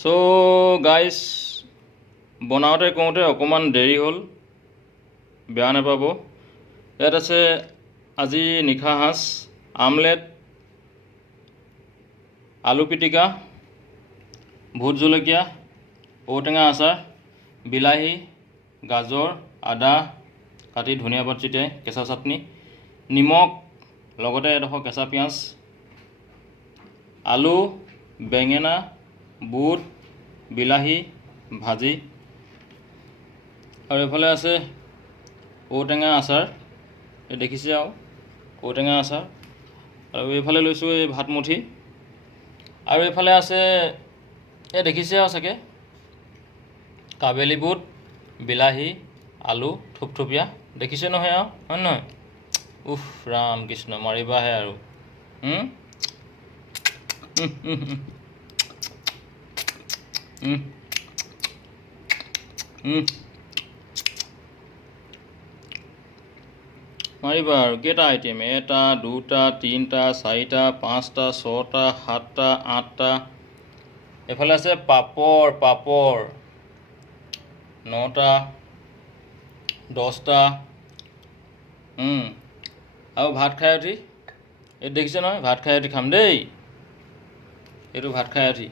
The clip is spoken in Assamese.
সো গাইজ বনাওঁতে কৰোঁতে অকণমান দেৰি হ'ল, বেয়া নাপাব। ইয়াত আছে আজি নিশা সাঁজ, আমলেট, আলু পিটিকা, ভোট জলকীয়া, ঔটেঙা আচাৰ, বিলাহী, গাজৰ, আদা কাটি ধনিয়া পাত ছটিয়াই কেঁচা চাটনি, নিমখ, লগতে এডোখৰ কেঁচা পিঁয়াজ, আলু, বেঙেনা, বুট, বিলাহী ভাজি, আৰু এইফালে আছে ঔটেঙা আচাৰ, এই দেখিছে আৰু ঔটেঙা আচাৰ। আৰু এইফালে লৈছোঁ এই ভাতমুঠি, আৰু এইফালে আছে এই দেখিছে আৰু চাগে কাবেলি বুট, বিলাহী, আলু থুপথুপীয়া, দেখিছে নহয় আৰু, হয় নহয়? উফ ৰাম কৃষ্ণ, মাৰিবাহে আৰু। মাৰিবা আৰু। কেইটা আইটেম? এটা, দুটা, তিনিটা, চাৰিটা, পাঁচটা, ছটা, সাতটা, আঠটা। এইফালে আছে পাপৰ, নটা, 10টা। আৰু ভাত খাই উঠি, এই দেখিছে নহয়, ভাত খাই উঠি খাম দেই, এইটো ভাত খাই উঠি।